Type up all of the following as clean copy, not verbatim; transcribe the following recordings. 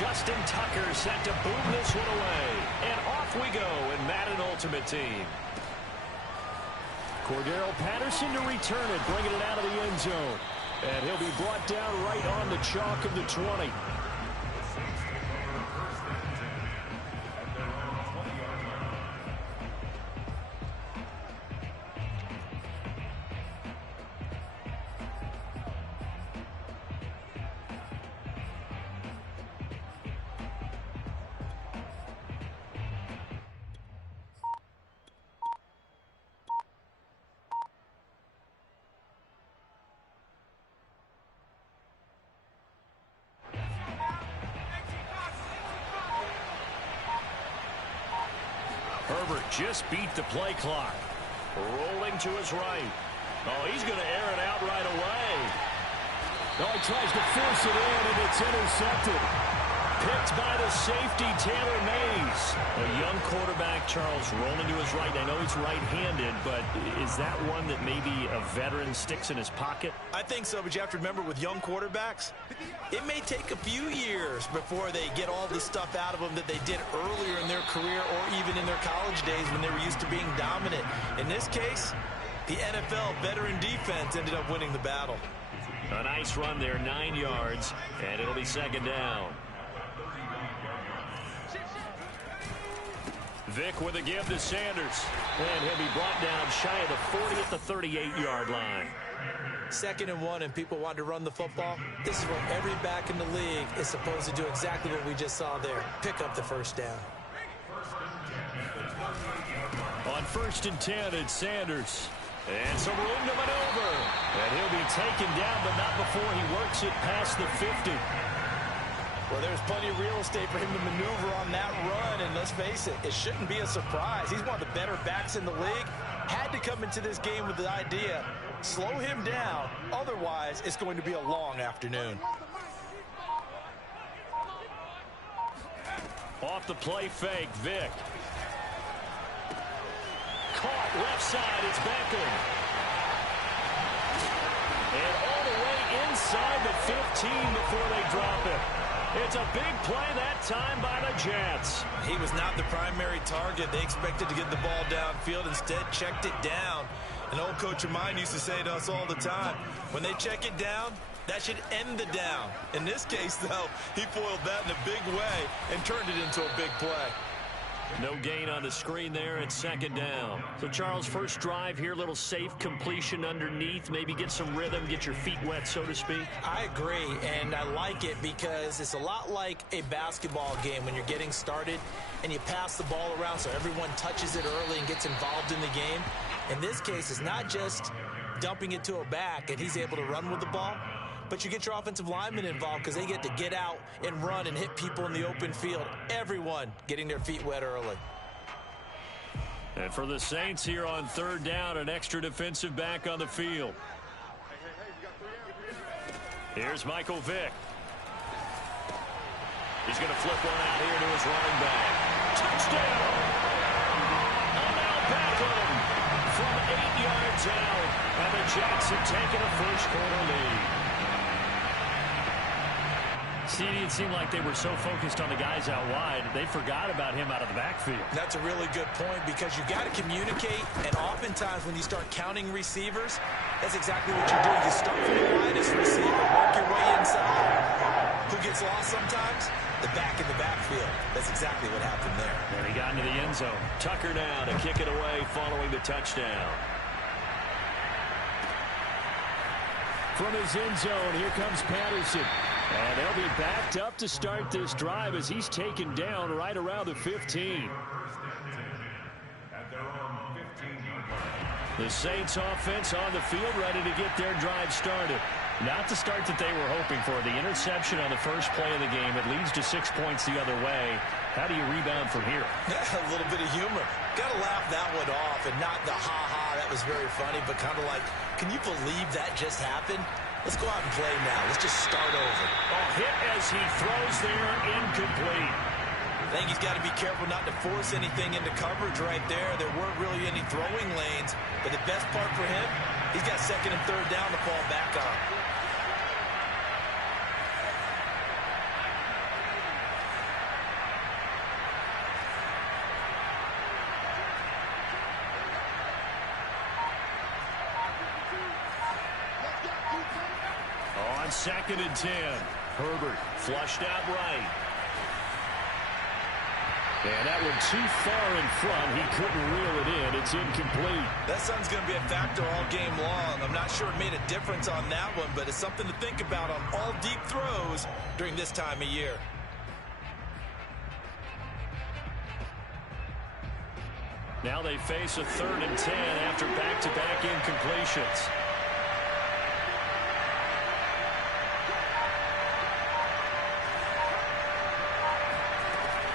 Justin Tucker set to boom this one away. And off we go in Madden Ultimate Team. Cordero Patterson to return it, bringing it out of the end zone. And he'll be brought down right on the chalk of the 20. Herbert just beat the play clock. Rolling to his right. Oh, he's going to air it out right away. Oh, he tries to force it in, and it's intercepted. Picked by the safety, Taylor Mays. A young quarterback, Charles, rolling to his right. I know he's right-handed, but is that one that maybe a veteran sticks in his pocket? I think so, but you have to remember with young quarterbacks, it may take a few years before they get all the stuff out of them that they did earlier in their career or even in their college days when they were used to being dominant. In this case, the NFL veteran defense ended up winning the battle. A nice run there, 9 yards, and it'll be second down. Vick with a give to Sanders. And he'll be brought down shy of the 40 at the 38-yard line. 2nd and 1, and people want to run the football. This is where every back in the league is supposed to do exactly what we just saw there. Pick up the first down. On 1st and 10, it's Sanders. And some room to maneuver. And he'll be taken down, but not before he works it past the 50. Well, there's plenty of real estate for him to maneuver on that run, and let's face it, it shouldn't be a surprise. He's one of the better backs in the league. Had to come into this game with the idea, slow him down, otherwise it's going to be a long afternoon. Off the play fake, Vick. Caught left side, it's Beckham. And all the way inside the 15 before they drop it. It's a big play that time by the Jets. He was not the primary target. They expected to get the ball downfield. Instead, checked it down. An old coach of mine used to say to us all the time, when they check it down, that should end the down. In this case, though, he foiled that in a big way and turned it into a big play. No gain on the screen there at second down. So, Charles, first drive here, little safe completion underneath. Maybe get some rhythm, get your feet wet, so to speak. I agree, and I like it because it's a lot like a basketball game when you're getting started and you pass the ball around so everyone touches it early and gets involved in the game. In this case, it's not just dumping it to a back and he's able to run with the ball, but you get your offensive linemen involved because they get to get out and run and hit people in the open field. Everyone getting their feet wet early. And for the Saints here on 3rd down, an extra defensive back on the field. Here's Michael Vick. He's going to flip one out here to his running back. Touchdown! Odell Beckham from 8 yards out. And the Jets have taken a first quarter lead. See, it seemed like they were so focused on the guys out wide, they forgot about him out of the backfield. That's a really good point because you got to communicate, and oftentimes when you start counting receivers, that's exactly what you're doing. You start from the widest receiver, work your way inside. Who gets lost sometimes? The back in the backfield. That's exactly what happened there. And he got into the end zone. Tucker now to kick it away following the touchdown. From his end zone, here comes Patterson. And they'll be backed up to start this drive as he's taken down right around the 15. The Saints offense on the field ready to get their drive started. Not the start that they were hoping for. The interception on the first play of the game. It leads to 6 points the other way. How do you rebound from here? A little bit of humor. Got to laugh that one off and not the ha-ha. That was very funny, but kind of like, can you believe that just happened? Let's go out and play now. Let's just start over. Oh, hit as he throws there, incomplete. I think he's got to be careful not to force anything into coverage right there. There weren't really any throwing lanes, but the best part for him, he's got 2nd and 3rd down to fall back on. on 2nd and 10. Herbert flushed out right. And that one too far in front. He couldn't reel it in. It's incomplete. That sun's going to be a factor all game long. I'm not sure it made a difference on that one, but it's something to think about on all deep throws during this time of year. Now they face a 3rd and 10 after back-to-back incompletions.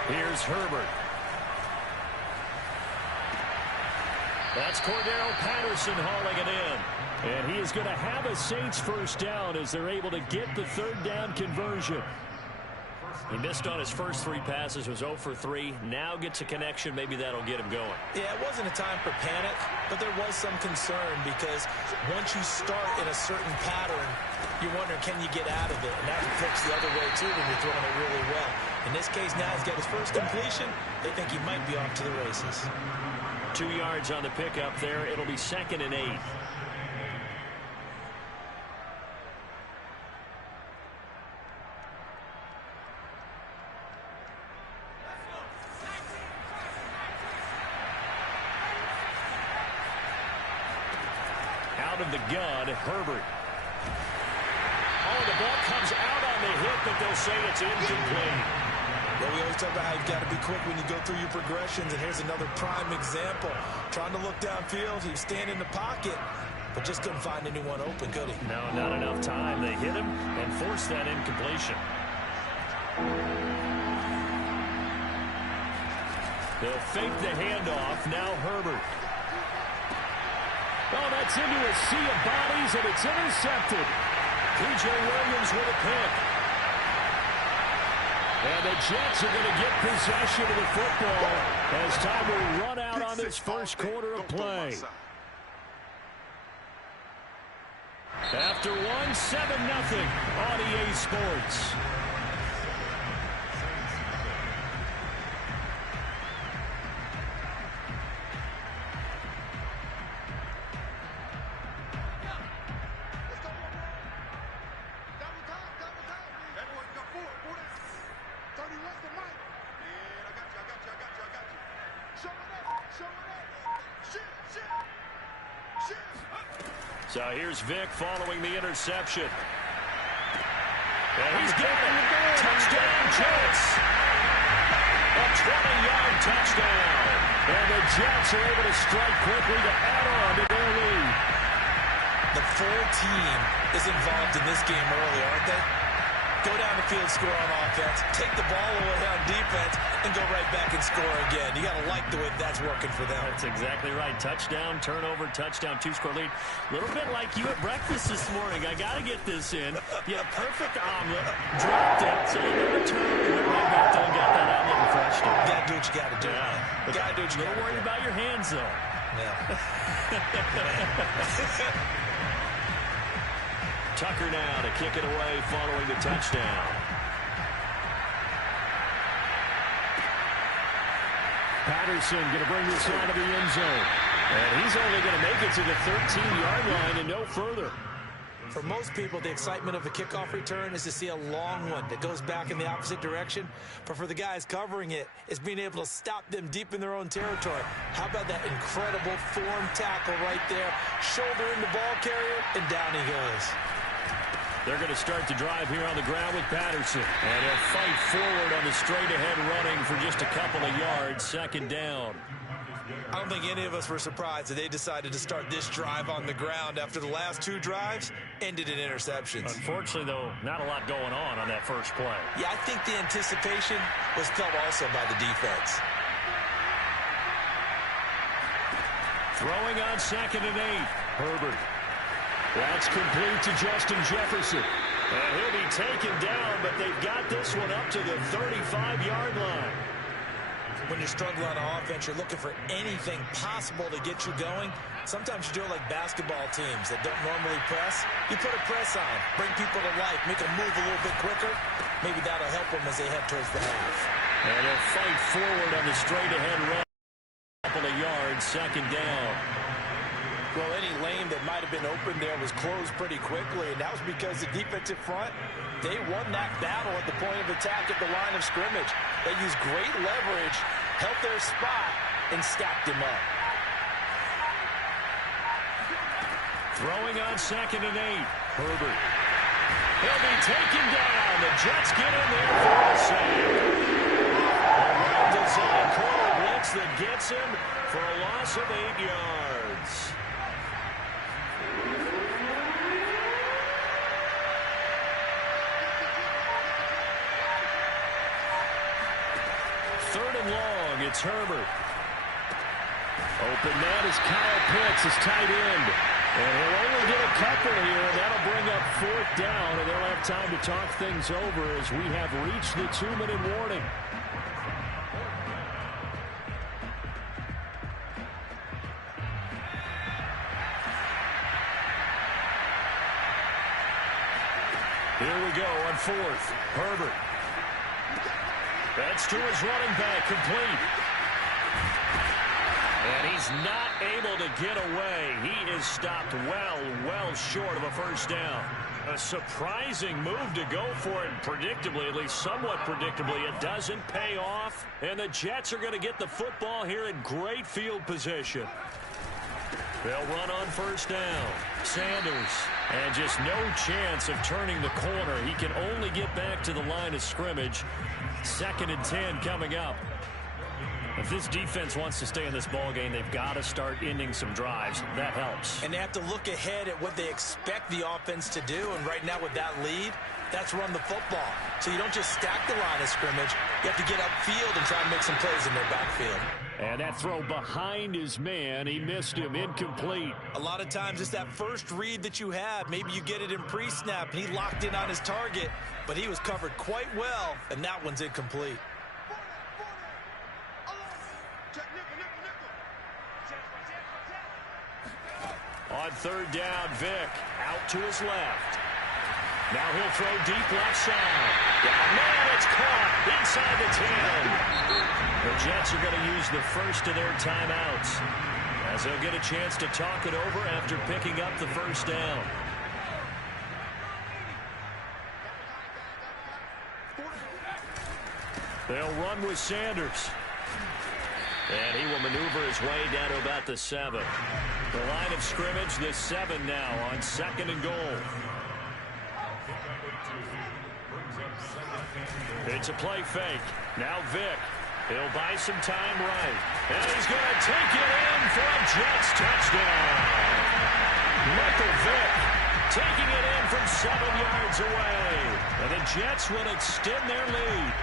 Here's Herbert. That's Cordero Patterson hauling it in. And he is going to have a Saints first down as they're able to get the 3rd down conversion. He missed on his first 3 passes, was 0 for 3. Now gets a connection. Maybe that'll get him going. Yeah, it wasn't a time for panic, but there was some concern because once you start in a certain pattern, you're wondering, can you get out of it? And that flips the other way, too, when you're throwing it really well. In this case, now he's got his first completion. They think he might be off to the races. 2 yards on the pickup there. It'll be 2nd and 8. Out of the gun, Herbert. Oh, the ball comes out on the hit, but they'll say it's incomplete. Well, we always talk about how you've got to be quick when you go through your progressions, and here's another prime example. Trying to look downfield, he was standing in the pocket, but just couldn't find anyone open, could he? No, not enough time. They hit him and forced that incompletion. They'll fake the handoff. Now Herbert. Oh, that's into a sea of bodies, and it's intercepted. P.J. Williams with a pick. And the Jets are going to get possession of the football as time will run out on this first quarter of play. After 1, 7-0 on EA Sports. So here's Vic following the interception. And he's got it. Touchdown, Jets. A 20-yard touchdown. And the Jets are able to strike quickly to add on to their lead. The full team is involved in this game early, aren't they? Go down the field, score on offense, take the ball away on defense, and go right back and score again. You got to like the way that's working for them. That's exactly right. Touchdown, turnover, touchdown, 2-score lead. A little bit like you at breakfast this morning. I got to get this in. You had a perfect omelet, dropped it, so you never turned and went right back there and got that omelet and crushed it. You got to do what you got to do. Yeah. Got to do what you got to do. Don't worry about your hands, though. Yeah. Tucker now to kick it away following the touchdown. Patterson going to bring this out of the end zone. And he's only going to make it to the 13-yard line and no further. For most people, the excitement of a kickoff return is to see a long one that goes back in the opposite direction. But for the guys covering it, it's being able to stop them deep in their own territory. How about that incredible form tackle right there? Shoulder in the ball carrier, and down he goes. They're going to start the drive here on the ground with Patterson. And he'll fight forward on the straight-ahead running for just a couple of yards. 2nd down. I don't think any of us were surprised that they decided to start this drive on the ground after the last 2 drives ended in interceptions. Unfortunately, though, not a lot going on that first play. Yeah, I think the anticipation was felt also by the defense. Throwing on 2nd and 8. Herbert. That's complete to Justin Jefferson. And he'll be taken down, but they've got this one up to the 35-yard line. When you're struggling on offense, you're looking for anything possible to get you going. Sometimes you do it like basketball teams that don't normally press. You put a press on, bring people to life, make them move a little bit quicker. Maybe that'll help them as they head towards the half. And he'll fight forward on the straight-ahead run. A couple of yards, 2nd down. Well, any lane that might have been open there was closed pretty quickly, and that was because the defensive front, they won that battle at the point of attack at the line of scrimmage. They used great leverage, held their spot, and stacked him up. Throwing on 2nd and 8. Herbert. He'll be taken down. The Jets get in there for a sack. A well-designed corner blitz that gets him for a loss of 8 yards. Third and long, it's Herbert. Open man is Kyle Pitts, his tight end. And he'll only get a couple here, and that'll bring up 4th down, and they'll have time to talk things over as we have reached the 2-minute warning. Here we go on 4th. Herbert. That's to his running back, complete. And he's not able to get away. He is stopped well short of a first down. A surprising move to go for it, and predictably, at least somewhat predictably, it doesn't pay off. And the Jets are going to get the football here in great field position. They'll run on first down. Sanders. And just no chance of turning the corner. He can only get back to the line of scrimmage. 2nd and 10 coming up. If this defense wants to stay in this ballgame, they've got to start ending some drives. That helps. And they have to look ahead at what they expect the offense to do. And right now with that lead, that's run the football. So you don't just stack the line of scrimmage. You have to get upfield and try and make some plays in their backfield. And that throw behind his man, he missed him, incomplete. A lot of times it's that first read that you have. Maybe you get it in pre-snap, and he locked in on his target, but he was covered quite well, and that one's incomplete. On 3rd down, Vick out to his left. Now he'll throw deep left side. Oh, man, it's caught inside the 10. The Jets are going to use the first of their timeouts as they'll get a chance to talk it over after picking up the first down. They'll run with Sanders. And he will maneuver his way down to about the 7. The line of scrimmage, the 7 now on 2nd and goal. It's a play fake. Now Vick. He'll buy some time right. And he's going to take it in for a Jets touchdown. Michael Vick taking it in from 7 yards away. And the Jets will extend their lead.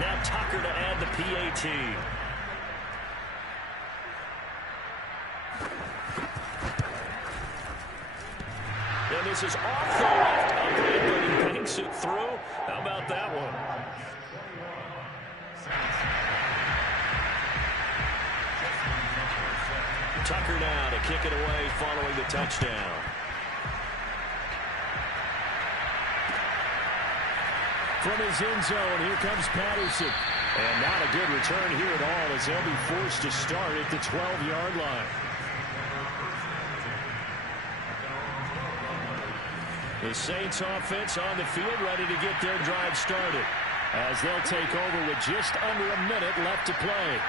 Now Tucker to add the PAT. And this is off the left upright, but he banks it through. How about that one? Tucker now to kick it away following the touchdown. From his end zone, here comes Patterson. And not a good return here at all as they'll be forced to start at the 12-yard line. The Saints offense on the field ready to get their drive started as they'll take over with just under a minute left to play.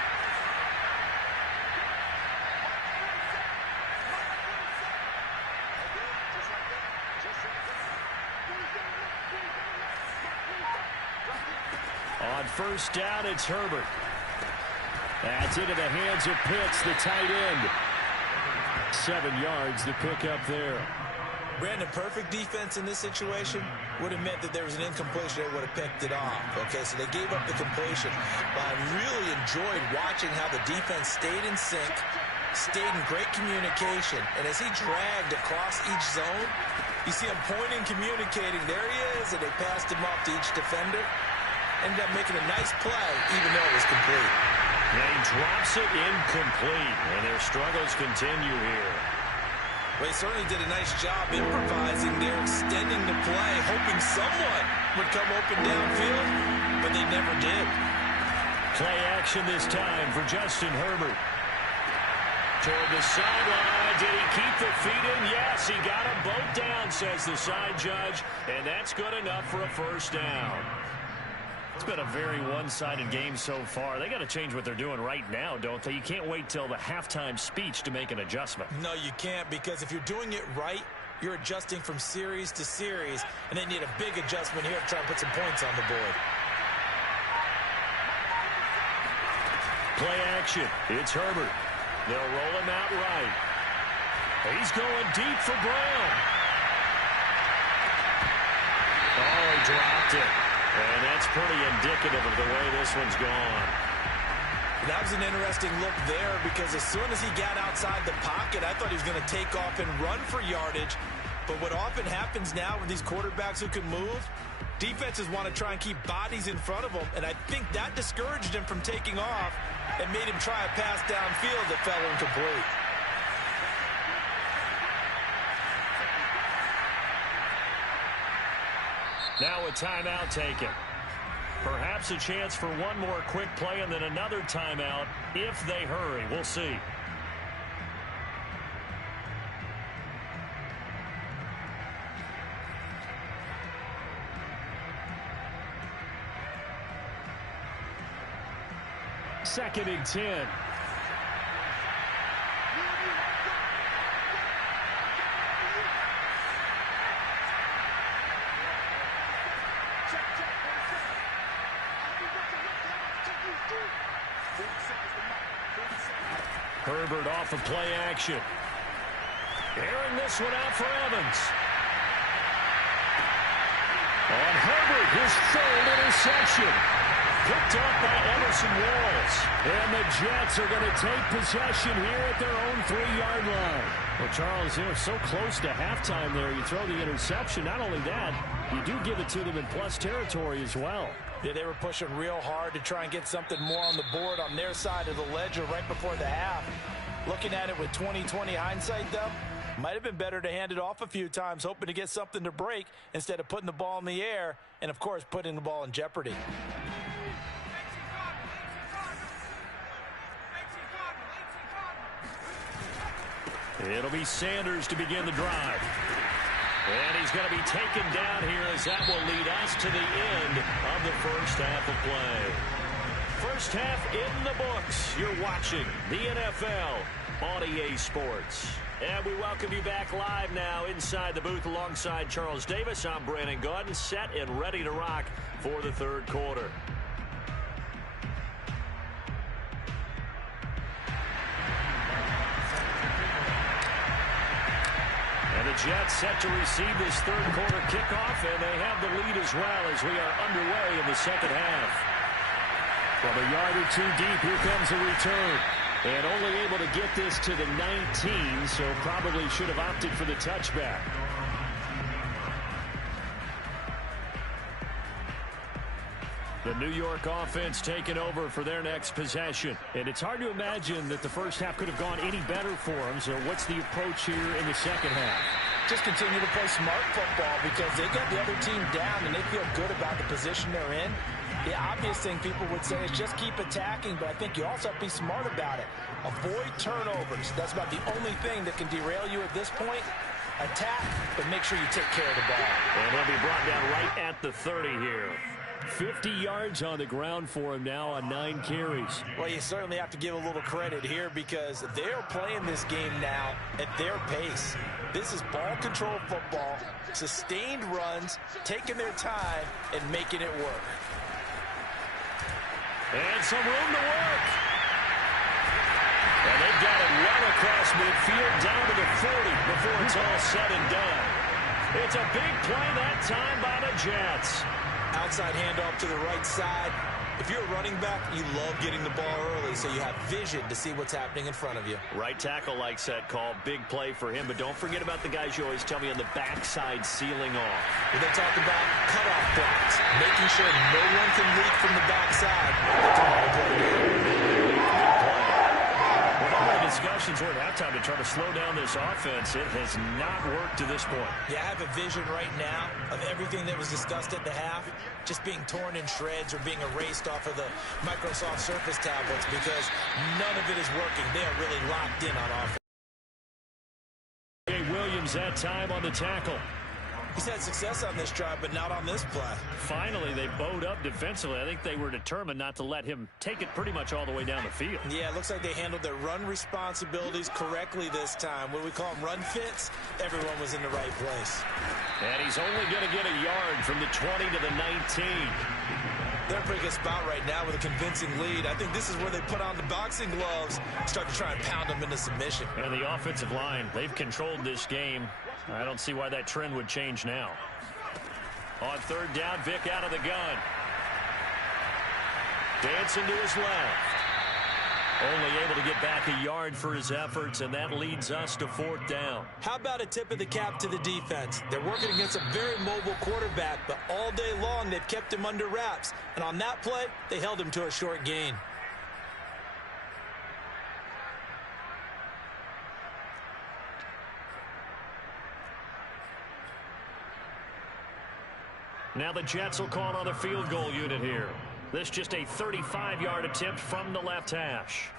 On first down, it's Herbert. That's into the hands of Pitts, the tight end. 7 yards to pick up there. Brandon, perfect defense in this situation would have meant that there was an incompletion. They would have picked it off. Okay, so they gave up the completion. But I really enjoyed watching how the defense stayed in sync, stayed in great communication. And as he dragged across each zone, you see him pointing, communicating. There he is, and they passed him off to each defender. Ended up making a nice play, even though it was complete. And he drops it incomplete, and their struggles continue here. Well, he certainly did a nice job improvising there, extending the play, hoping someone would come open downfield, but they never did. Play action this time for Justin Herbert. Toward the sideline. Did he keep the feet in? Yes, he got them both down, says the side judge. And that's good enough for a first down. It's been a very one-sided game so far. They got to change what they're doing right now, don't they? You can't wait till the halftime speech to make an adjustment. No, you can't, because if you're doing it right, you're adjusting from series to series, and they need a big adjustment here to try and put some points on the board. Play action. It's Herbert. They'll roll him out right. He's going deep for Brown. Oh, he dropped it. And that's pretty indicative of the way this one's gone. That was an interesting look there, because as soon as he got outside the pocket, I thought he was going to take off and run for yardage. But what often happens now with these quarterbacks who can move, defenses want to try and keep bodies in front of them, and I think that discouraged him from taking off and made him try a pass downfield that fell incomplete. Now a timeout taken. Perhaps a chance for one more quick play and then another timeout if they hurry. We'll see. Second and 10. Herbert off of play action. Airing this one out for Evans. On Herbert, his third interception. Picked up by Emerson Walls. And the Jets are going to take possession here at their own 3-yard line. Well, Charles, they're so close to halftime there. You throw the interception. Not only that, you do give it to them in plus territory as well. Yeah, they were pushing real hard to try and get something more on the board on their side of the ledger right before the half. Looking at it with 20/20 hindsight, though, might have been better to hand it off a few times, hoping to get something to break instead of putting the ball in the air and, of course, putting the ball in jeopardy. It'll be Sanders to begin the drive. And he's going to be taken down here, as that will lead us to the end of the first half of play. First half in the books. You're watching the NFL on EA Sports. And we welcome you back live now inside the booth alongside Charles Davis. I'm Brandon Gaudin, set and ready to rock for the third quarter. And the Jets set to receive this third quarter kickoff, and they have the lead as well as we are underway in the second half. From a yard or two deep, here comes a return. And only able to get this to the 19, so probably should have opted for the touchback. The New York offense taking over for their next possession. And it's hard to imagine that the first half could have gone any better for them. So what's the approach here in the second half? Just continue to play smart football, because they got the other team down and they feel good about the position they're in. The obvious thing people would say is just keep attacking, but I think you also have to be smart about it. Avoid turnovers. That's about the only thing that can derail you at this point. Attack, but make sure you take care of the ball. And he'll be brought down right at the 30 here. 50 yards on the ground for him now on 9 carries. Well, you certainly have to give a little credit here, because they're playing this game now at their pace. This is ball control football, sustained runs, taking their time, and making it work. And some room to work. And they've got it well across midfield down to the 40 before it's all said and done. It's a big play that time by the Jets. Outside handoff to the right side. If you're a running back, you love getting the ball early so you have vision to see what's happening in front of you. Right tackle likes that call. Big play for him. But don't forget about the guys you always tell me on the backside sealing off. They talk about cutoff blocks, making sure no one can leak from the backside. That's a hard play. Well, not only does discussions were at halftime to try to slow down this offense. It has not worked to this point. Yeah, I have a vision right now of everything that was discussed at the half just being torn in shreds or being erased off of the Microsoft Surface tablets because none of it is working. They are really locked in on offense. Williams that time on the tackle. He's had success on this drive, but not on this play. Finally, they bowed up defensively. I think they were determined not to let him take it pretty much all the way down the field. Yeah, it looks like they handled their run responsibilities correctly this time. What we call them run fits, everyone was in the right place. And he's only going to get a yard from the 20 to the 19. They're in a pretty good spot right now with a convincing lead. I think this is where they put on the boxing gloves, start to try and pound them into submission. And the offensive line, they've controlled this game. I don't see why that trend would change now. On third down, Vick out of the gun. Dancing to his left. Only able to get back a yard for his efforts, and that leads us to fourth down. How about a tip of the cap to the defense? They're working against a very mobile quarterback, but all day long they've kept him under wraps. And on that play, they held him to a short gain. Now the Jets will call on the field goal unit here. This just a 35-yard attempt from the left hash.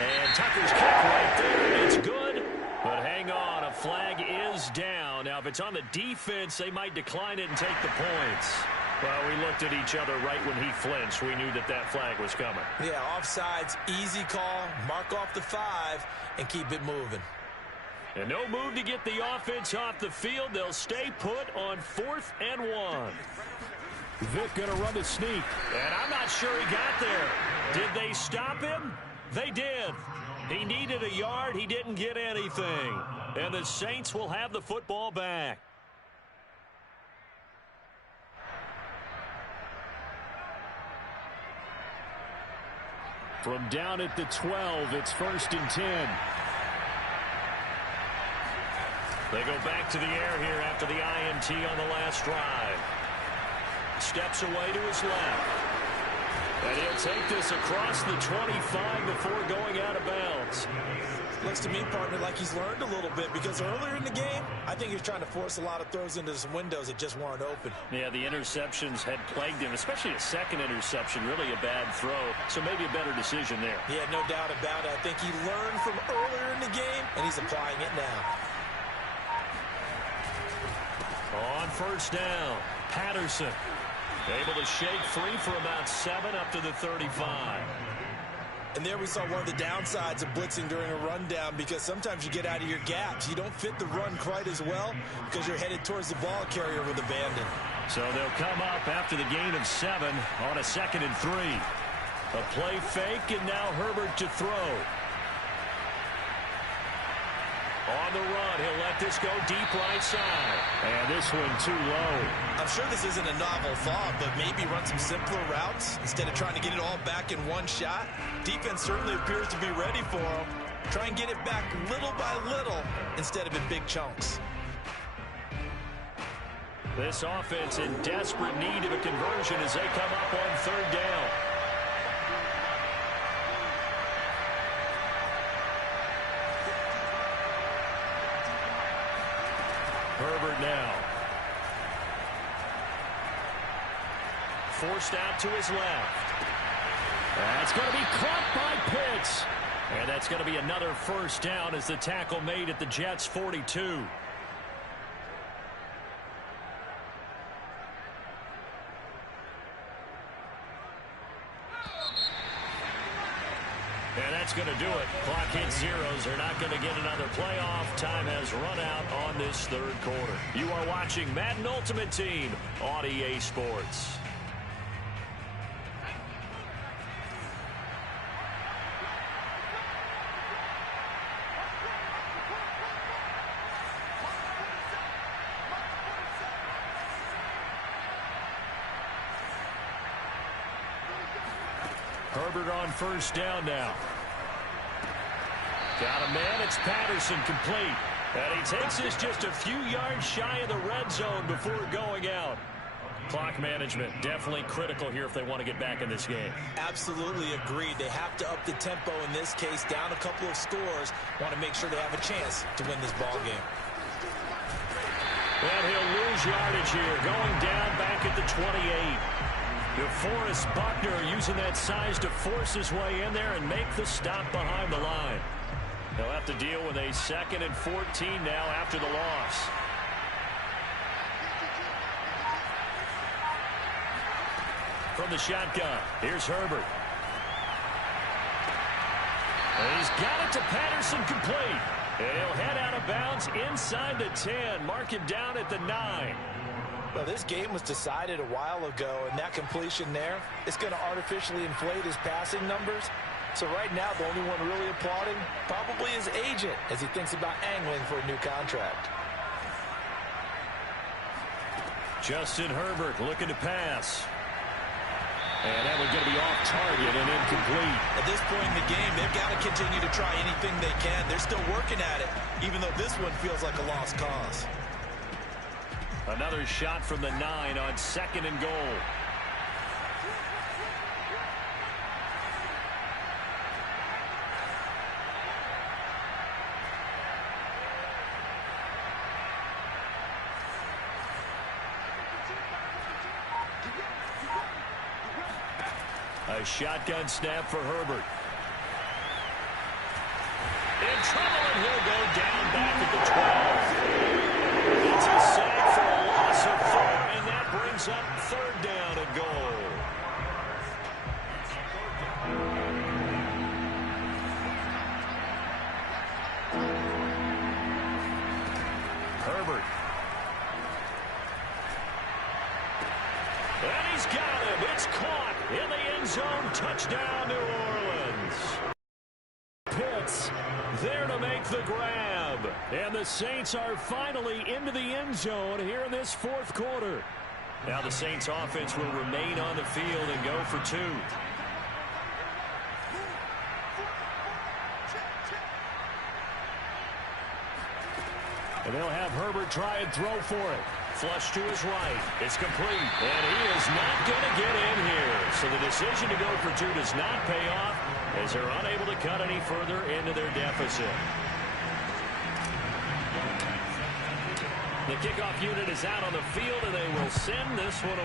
And Tucker's kick right there. It's good, but hang on. A flag is down. Now, if it's on the defense, they might decline it and take the points. Well, we looked at each other right when he flinched. We knew that that flag was coming. Yeah, offsides, easy call. Mark off the 5 and keep it moving. And no move to get the offense off the field. They'll stay put on 4th and 1. Vick going to run the sneak. And I'm not sure he got there. Did they stop him? They did. He needed a yard. He didn't get anything. And the Saints will have the football back. From down at the 12, it's 1st and 10. They go back to the air here after the INT on the last drive. Steps away to his left. And he'll take this across the 25 before going out of bounds. Looks to me, partner, like he's learned a little bit because earlier in the game, I think he was trying to force a lot of throws into some windows that just weren't open. Yeah, the interceptions had plagued him, especially a second interception, really a bad throw. So maybe a better decision there. Yeah, no doubt about it. I think he learned from earlier in the game, and he's applying it now. On first down, Patterson able to shake free for about 7 up to the 35. And there we saw one of the downsides of blitzing during a rundown because sometimes you get out of your gaps. You don't fit the run quite as well because you're headed towards the ball carrier with abandon. So they'll come up after the gain of 7 on a 2nd and 3. A play fake, and now Herbert to throw. On the run, he'll let this go deep right side. And this one too low. I'm sure this isn't a novel thought, but maybe run some simpler routes instead of trying to get it all back in one shot. Defense certainly appears to be ready for him. Try and get it back little by little instead of in big chunks. This offense in desperate need of a conversion as they come up on 3rd down. Herbert now. Forced out to his left. That's going to be caught by Pitts. And that's going to be another 1st down as the tackle made at the Jets' 42. And that's going to do it. Clock hits zeros. They're not going to get another playoff. Time has run out on this 3rd quarter. You are watching Madden Ultimate Team on EA Sports. Herbert on 1st down now. Got a man. It's Patterson complete. And he takes this just a few yards shy of the red zone before going out. Clock management, definitely critical here if they want to get back in this game. Absolutely agreed. They have to up the tempo in this case, down a couple of scores. Want to make sure they have a chance to win this ball game. And he'll lose yardage here, going down back at the 28. DeForest Buckner using that size to force his way in there and make the stop behind the line. They'll have to deal with a 2nd and 14 now after the loss. From the shotgun, here's Herbert. And he's got it to Patterson, complete. And he'll head out of bounds inside the 10. Mark him down at the 9. Well, this game was decided a while ago, and that completion there is going to artificially inflate his passing numbers. So right now, the only one really applauding probably his agent as he thinks about angling for a new contract. Justin Herbert looking to pass. And that one's going to be off target and incomplete. At this point in the game, they've got to continue to try anything they can. They're still working at it, even though this one feels like a lost cause. Another shot from the 9 on 2nd and goal. A shotgun snap for Herbert. In trouble, and he'll go down back at the 12. It's a sack for a loss of 4, and that brings up 3rd down and goal. Herbert. And he's got him. It's caught in the end zone. Touchdown, New Orleans. Pitts there to make the grab. And the Saints are finally into the end zone here in this 4th quarter. Now the Saints offense will remain on the field and go for 2. And they'll have Herbert try and throw for it. Flush to his right. It's complete. And he is not going to get in here. So the decision to go for 2 does not pay off as they're unable to cut any further into their deficit. The kickoff unit is out on the field, and they will send this one away.